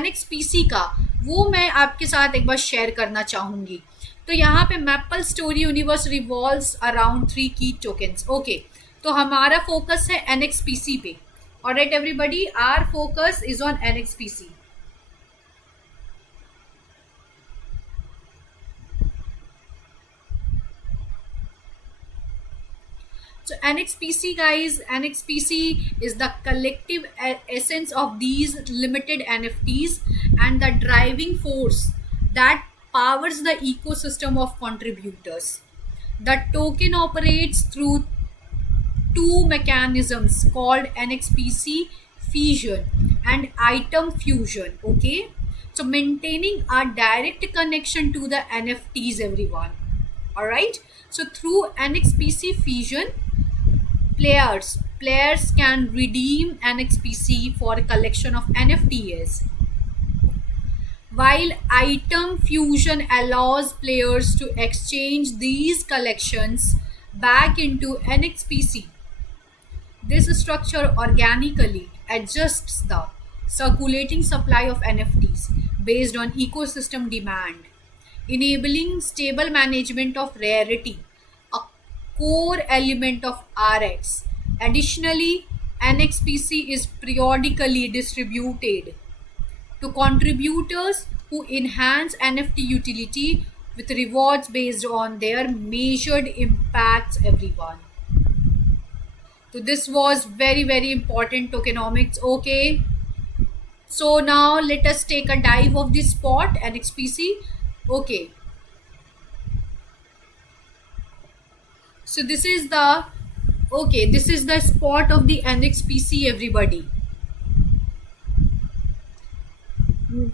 NXPC का वो मैं आपके साथ एक बार शेयर करना चाहूँगी. तो यहाँ पे maple Story universe revolves around 3 की टोकन्स. ओके, तो हमारा फोकस है NXPC पे. Alright everybody, our focus is on NXPC. So NXPC guys, NXPC is the collective essence of these limited NFTs and the driving force that powers the ecosystem of contributors. The token operates through two mechanisms called NXPC fusion and item fusion. Okay, so maintaining a direct connection to the NFTs everyone. All right, so through NXPC fusion players can redeem NXPC for a collection of NFTs, while item fusion allows players to exchange these collections back into NXPC. This structure organically adjusts the circulating supply of NFTs based on ecosystem demand, enabling stable management of rarity, a core element of RX. Additionally, NXPC is periodically distributed to contributors who enhance NFT utility with rewards based on their measured impacts everyone. So this was very very important tokenomics. Okay, so now let us take a dive of this spot NXPC. Okay, so this is the spot of the NXPC everybody.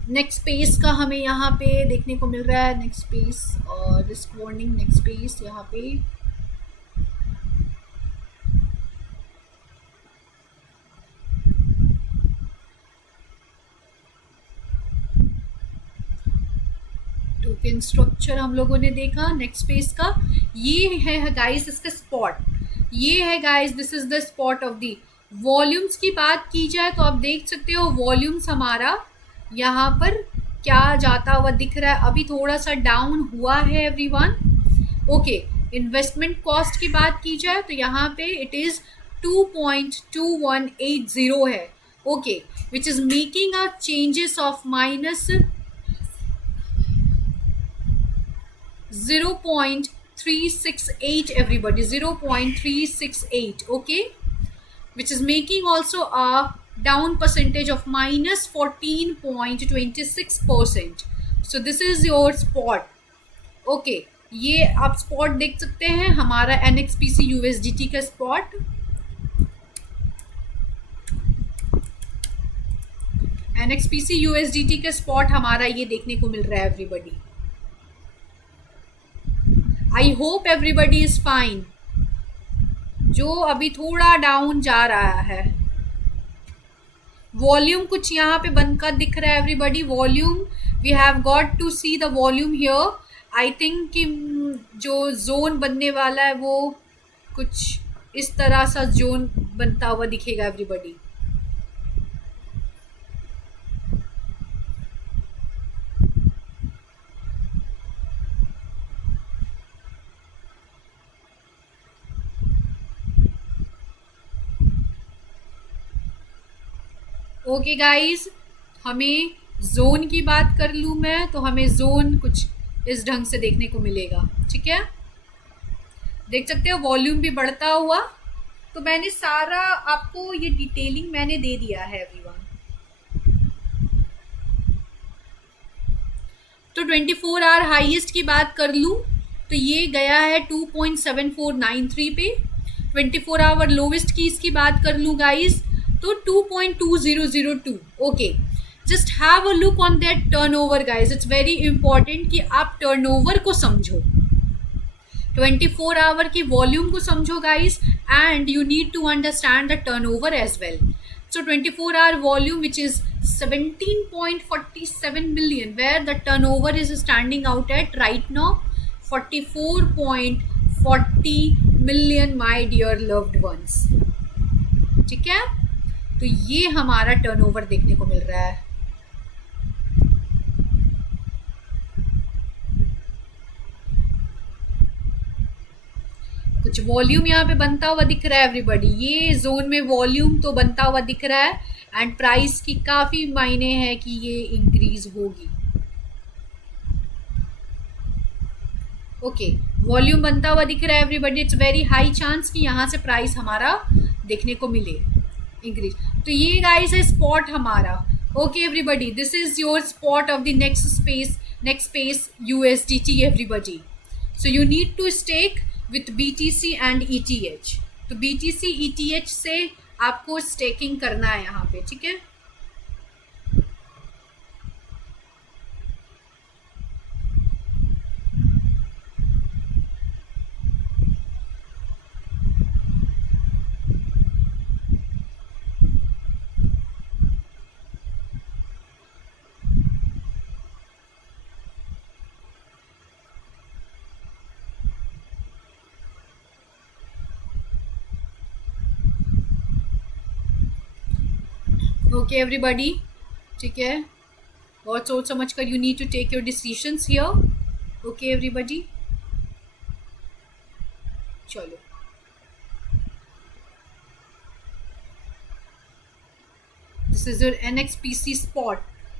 Next pace का हमें यहाँ पे देखने को मिल रहा है. Next pace और रिस्क वार्निंग. नेक्स्ट पेस यहाँ पे टोकन स्ट्रक्चर हम लोगों ने देखा. नेक्स्ट पेस का ये है गाइस इसका स्पॉट. ये है guys, this is the spot of the volumes. की बात की जाए तो आप देख सकते हो वॉल्यूम्स हमारा यहाँ पर क्या जाता हुआ दिख रहा है. अभी थोड़ा सा डाउन हुआ है एवरीवन. ओके, इन्वेस्टमेंट कॉस्ट की बात की जाए तो यहाँ पे इट इज़ 2.2180 है. Okay, which is making a changes of minus 0.368 everybody, 0.368. okay, which is making also a down percentage of minus 14.26%. so this is your spot. okay, ये आप स्पॉट देख सकते हैं हमारा NXPC USDT का स्पॉट. NXPC USDT का spot हमारा ये देखने को मिल रहा है everybody. I hope everybody is fine. जो अभी थोड़ा डाउन जा रहा है, वॉल्यूम कुछ यहाँ पे बनकर दिख रहा है everybody. Volume we have got to see the volume here. I think कि जो जोन बनने वाला है वो कुछ इस तरह सा जोन बनता हुआ दिखेगा एवरीबडी. ओके गाइज, हमें जोन की बात कर लूँ मैं तो हमें जोन कुछ इस ढंग से देखने को मिलेगा, ठीक है। देख सकते हो वॉल्यूम भी बढ़ता हुआ। तो मैंने सारा आपको ये डिटेलिंग मैंने दे दिया है एवरीवन। तो 24 आवर हाईएस्ट की बात कर लूँ तो ये गया है 2.7493 पे। 24 आवर लोवेस्ट की इसकी बात कर लूँ गाइस तो 2.2002। Okay, just have a look on that turnover guys, it's very important कि आप टर्नओवर को समझो, 24 आवर की वॉल्यूम को समझो guys, and you need to understand the turnover as well. So 24 hour volume which is 17.47 million, where the turnover is standing out at right now 44.40 million my dear loved ones, ठीक है। तो ये हमारा turnover देखने को मिल रहा है। कुछ वॉल्यूम यहाँ पे बनता हुआ दिख रहा है एवरीबॉडी, ये जोन में वॉल्यूम तो बनता हुआ दिख रहा है, एंड प्राइस की काफ़ी मायने है कि ये इंक्रीज होगी। ओके, वॉल्यूम बनता हुआ दिख रहा है everybody, it's very high chance कि यहाँ से प्राइस हमारा देखने को मिले इंक्रीज। तो ये गाइस है स्पॉट हमारा। Okay everybody, this is your spot of the next space USDT everybody. So you need to stake with BTC and ETH। तो BTC ETH से आपको स्टेकिंग करना है यहाँ पे, ठीक है। ओके एवरीबॉडी, ठीक है, बहुत सोच समझ कर you need to take your decisions here. Okay everybody, चलो this is your NXPC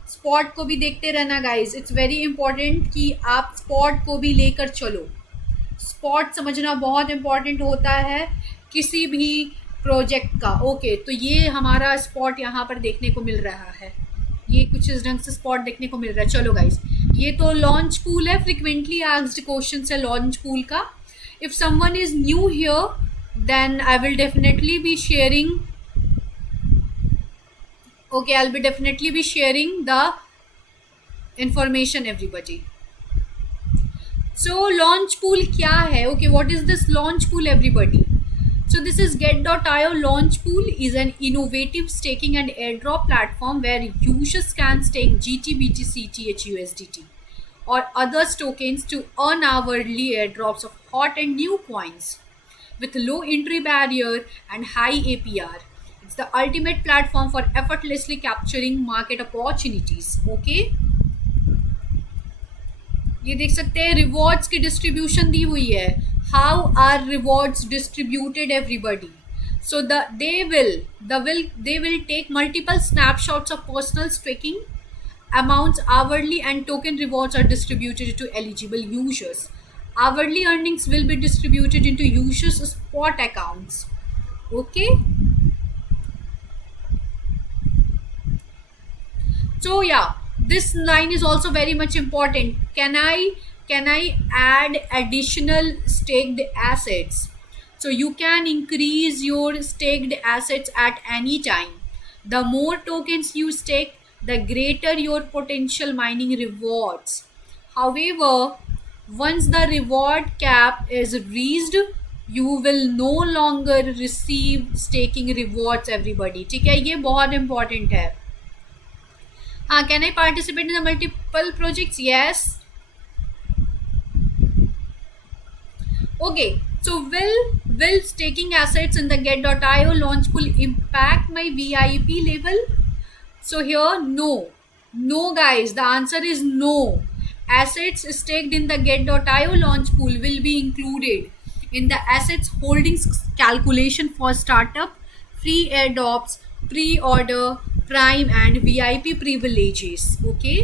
spot को भी देखते रहना गाइज, इट्स वेरी इंपॉर्टेंट कि आप स्पॉट को भी लेकर चलो। स्पॉट समझना बहुत इंपॉर्टेंट होता है किसी भी प्रोजेक्ट का। ओके, तो ये हमारा स्पॉट यहाँ पर देखने को मिल रहा है, ये कुछ इस ढंग से स्पॉट देखने को मिल रहा है। चलो गाइस, ये तो लॉन्च पूल है, फ्रिक्वेंटली आस्क्ड क्वेश्चन है लॉन्च पूल का। If someone is new here then I will definitely be sharing, okay I will be definitely be sharing the information everybody. So launch pool क्या है? Okay, what is this launch pool everybody? So this is Get.io Launch Pool is an innovative staking and airdrop platform where users can stake GT, BTC, ETH, USDT or other tokens to earn hourly airdrops of hot and new coins with low entry barrier and high APR. It's the ultimate platform for effortlessly capturing market opportunities. Okay? ये देख सकते हैं rewards की distribution दी हुई है। How are rewards distributed everybody? So they will take multiple snapshots of personal staking amounts hourly, and token rewards are distributed to eligible users. Hourly earnings will be distributed into users' spot accounts. Okay. So yeah, this line is also very much important. Can I add additional staked assets? So you can increase your staked assets at any time. The more tokens you stake, the greater your potential mining rewards. However, once the reward cap is reached, you will no longer receive staking rewards everybody. ठीक है, ये बहुत important है। हाँ, can I participate in the multiple projects? Yes. Okay, so will staking assets in the Get.io launch pool impact my VIP level? So here, no guys, the answer is no. Assets staked in the Get.io launch pool will be included in the assets holdings calculation for startup, free airdrops, pre-order, Prime and VIP privileges. Okay,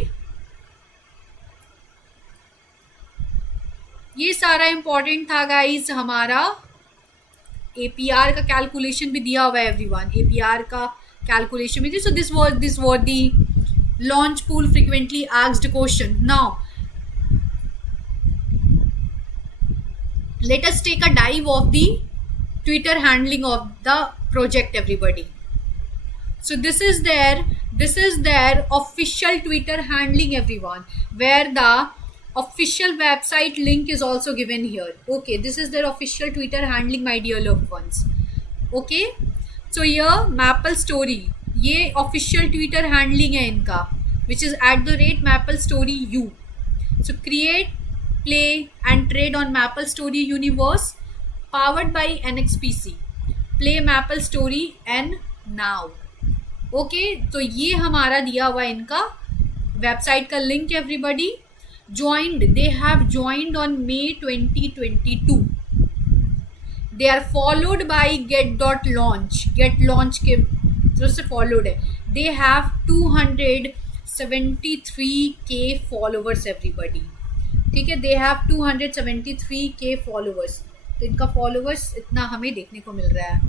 ये सारा important था guys. हमारा APR का calculation भी दिया हुआ है everyone. APR का कैलकुलेशन भी. So this was the launch pool frequently asked question. Now let us take a dive of the Twitter handling of the project, everybody. So this is their official Twitter handling, everyone, where the official website link is also given here. Okay, this is their official Twitter handling, my dear loved ones. Okay, so here Maple Story, ये official Twitter handling है इनका, which is @MapleStoryU. So create, play and trade on Maple Story Universe, powered by NXPC. Play Maple Story and now. ओके, तो ये हमारा दिया हुआ इनका वेबसाइट का link. Everybody joined, they have joined on May 2022. They are followed by get.launch. Get launch के तरफ से फॉलोड है. They have 273K followers everybody. ठीक है, दे हैव 273K फॉलोवर्स. तो इनका फॉलोवर्स इतना हमें देखने को मिल रहा है.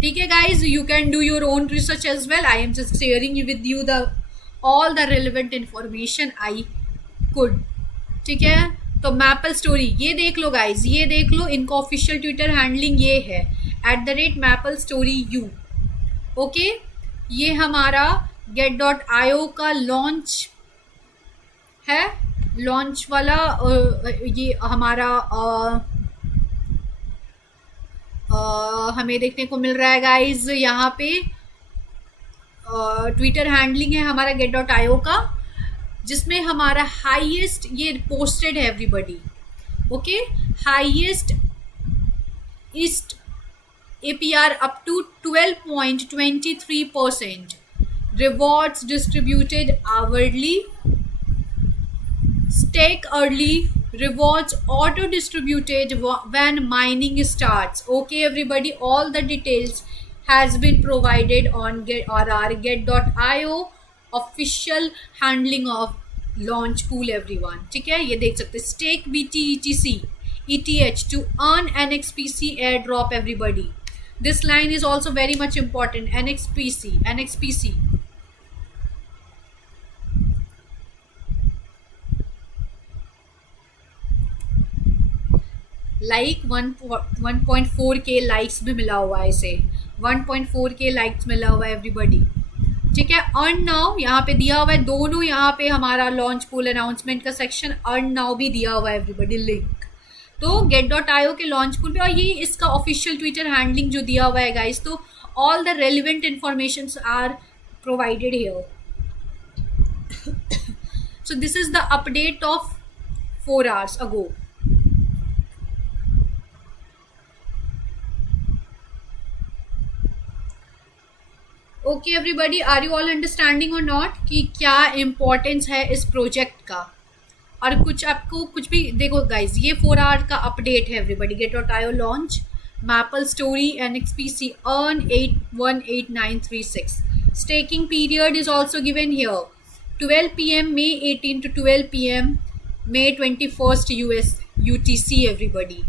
ठीक है guys, you can do your own research as well. I am just sharing with you the all the relevant information I could. ठीक है, तो मैपल स्टोरी ये देख लो गाइज, ये देख लो. इनका ऑफिशियल ट्विटर हैंडलिंग ये है @MapleStoryU. ओके, ये हमारा get.io का लॉन्च है. लॉन्च वाला ये हमारा हमें देखने को मिल रहा है गाइज. यहाँ पे ट्विटर हैंडलिंग है हमारा get.io का, जिसमें हमारा हाईएस्ट ये पोस्टेड है everybody. Okay, highest east APR up to 12.23%. Rewards distributed hourly. Stake early. Rewards auto distributed when mining starts. Okay everybody, all the details has been provided on our get.io official handling of launch pool everyone. ठीक है, ये देख सकते. Stake BT ETC ETH to earn NXPC airdrop everybody. This line is also very much important. NXPC. Like 1.4K likes भी मिला हुआ है इसे. 1.4K लाइक्स मिला हुआ है एवरीबडी. ठीक है, अर्न नाउ यहाँ पे दिया हुआ है. दोनों यहाँ पे हमारा लॉन्च पूल अनाउंसमेंट का सेक्शन, अर्न नाउ भी दिया हुआ है एवरीबडी लिंक. तो get.io के लॉन्च पूल पे, और ये इसका ऑफिशियल ट्विटर हैंडलिंग जो दिया हुआ है गाइस. तो all the relevant informations are provided here. So this is the update of 4 hours ago. Okay everybody, are you all understanding और नॉट कि क्या इम्पोर्टेंस है इस प्रोजेक्ट का. और कुछ आपको कुछ भी देखो गाइज, ये 4 hour का अपडेट है everybody. get.io launch, maple story, NXPC earn 818936. Staking period is also given here. 12 PM May 18 to 12 PM May 21st US UTC everybody.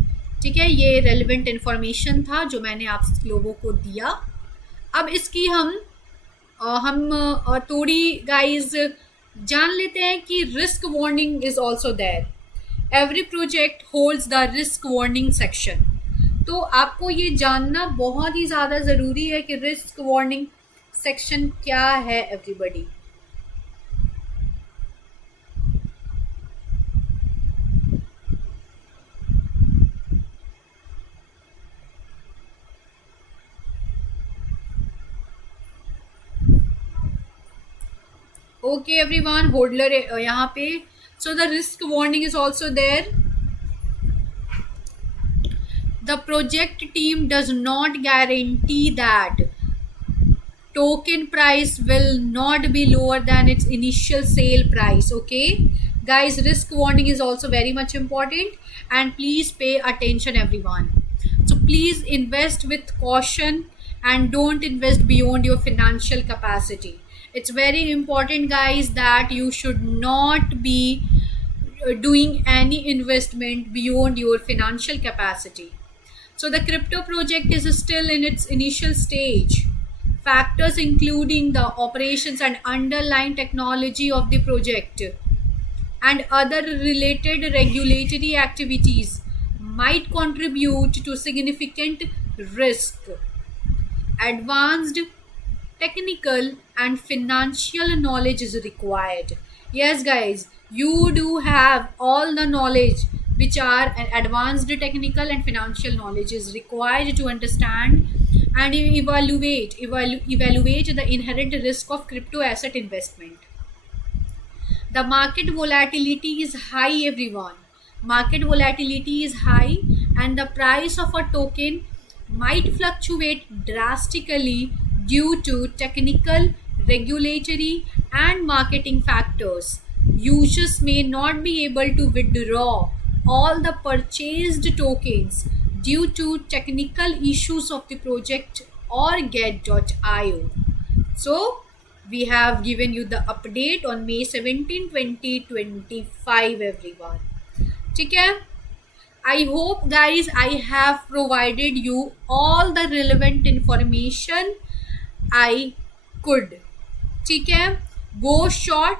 ठीक है, ये रेलिवेंट इन्फॉर्मेशन था जो मैंने आप लोगों को दिया. अब इसकी हम थोड़ी गाइज जान लेते हैं कि risk warning is also there. Every project holds the risk warning section. तो आपको ये जानना बहुत ही ज़्यादा ज़रूरी है कि रिस्क वार्निंग सेक्शन क्या है एवरीबडी. ओके एवरीवन, होल्डर यहाँ पे. So the risk warning is also there. The project team does not guarantee that token price will not be lower than its initial sale price. Okay guys, risk warning is also very much important and please pay attention everyone. So please invest with caution and don't invest beyond your financial capacity. It's very important, guys, that you should not be doing any investment beyond your financial capacity. So the crypto project is still in its initial stage. Factors including the operations and underlying technology of the project and other related regulatory activities might contribute to significant risk. Advanced technical and financial knowledge is required. Yes, guys, you do have all the knowledge which are an advanced technical and financial knowledge is required to understand and evaluate the inherent risk of crypto asset investment. The market volatility is high, everyone. Market volatility is high and the price of a token might fluctuate drastically due to technical, regulatory and marketing factors. Users may not be able to withdraw all the purchased tokens due to technical issues of the project or get.io. So we have given you the update on May 17, 2025, everyone. ठीक है? I hope, guys, I have provided you all the relevant information I could. ठीक है? Go short.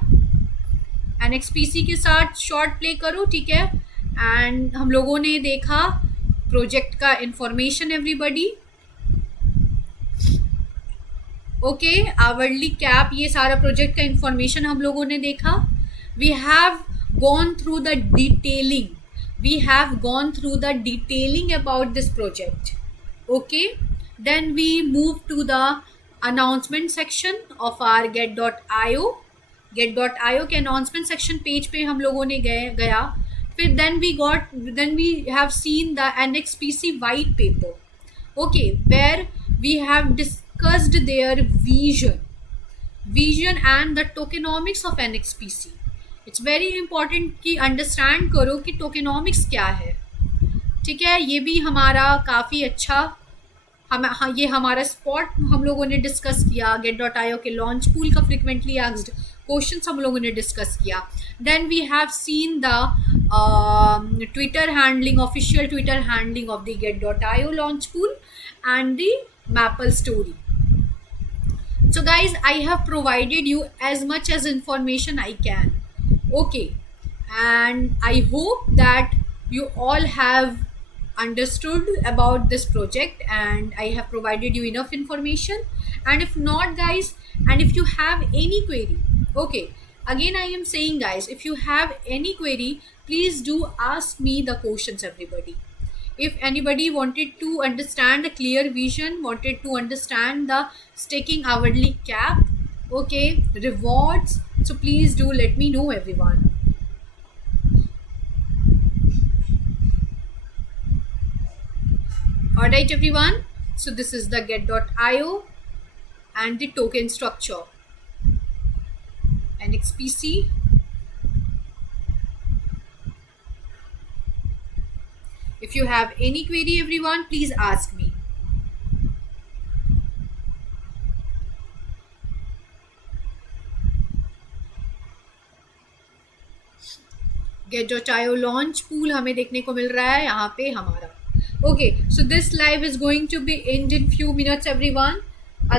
NXPC के साथ short play करो, ठीक है? And हम लोगों ने देखा प्रोजेक्ट का information, everybody. Okay, hourly cap, ये सारा प्रोजेक्ट का इंफॉर्मेशन हम लोगों ने देखा. We have gone through the detailing about this project. Okay, then we move to the announcement section of our get.io. get.io के अनाउंसमेंट सेक्शन पेज पे हम लोगों ने गया. फिर then we have seen the NXPC white paper. Okay, where we have discussed their vision and the tokenomics of NXPC. It's very important कि understand करो कि tokenomics क्या है. ठीक है, ये भी हमारा काफ़ी अच्छा ये हमारा स्पॉट हम लोगों ने डिस्कस किया. get.io के लॉन्च पूल का फ्रिक्वेंटली आस्क्ड क्वेश्चंस हम लोगों ने डिस्कस किया. Then we have seen the Twitter handling, official Twitter handling of the get.io launch pool and the Maple story. So guys, I have provided you as much as information I can. Okay, and I hope that you all have understood about this project and I have provided you enough information. And if not, guys, and if you have any query, okay, again I am saying, guys, if you have any query, please do ask me the questions, everybody. If anybody wanted to understand the clear vision, wanted to understand the staking hourly cap, okay, rewards, so please do let me know, everyone. Alright, everyone, so this is the get.io and the token structure. NXPC. If you have any query, everyone, please ask me. get.io launch pool हमें देखने को मिल रहा है यहाँ पे हमारा. Okay, so this live is going to be end in few minutes, everyone.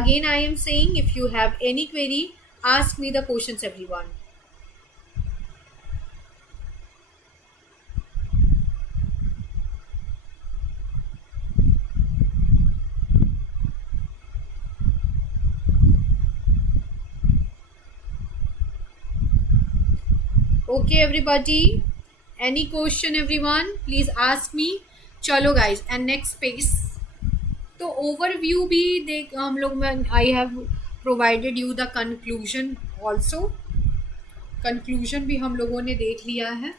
Again, I am saying, if you have any query, ask me the questions, everyone. Okay, everybody, any question, everyone, please ask me. चलो guys, and next space. तो overview भी देख हम लोग में I have provided you the conclusion also. Conclusion भी हम लोगों ने देख लिया है.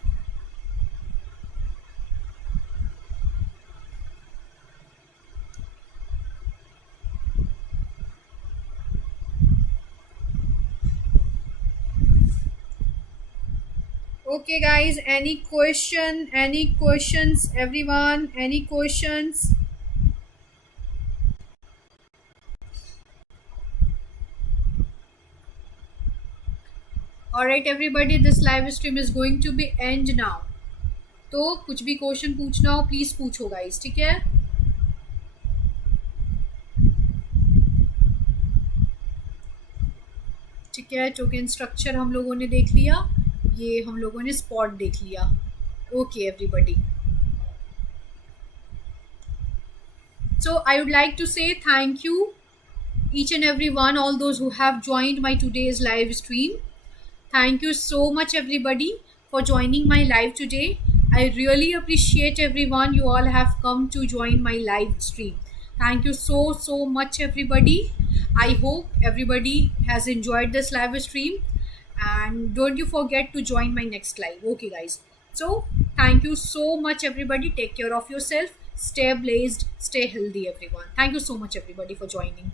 Okay, guys, any questions, everyone? Any questions? Alright everybody, this live stream is going to be end now. तो कुछ भी क्वेश्चन पूछना हो प्लीज पूछो गाइस, ठीक है? ठीक है, टोकन स्ट्रक्चर हम लोगों ने देख लिया, ये हम लोगों ने स्पॉट देख लिया. Okay everybody, so I would like to say thank you each and every one, all those who have joined my today's live stream. Thank you so much everybody for joining my live today. I really appreciate everyone, you all have come to join my live stream. Thank you so much everybody. I hope everybody has enjoyed this live stream, and don't you forget to join my next live. Okay guys, so thank you so much everybody, take care of yourself, stay blessed, stay healthy everyone. Thank you so much everybody for joining.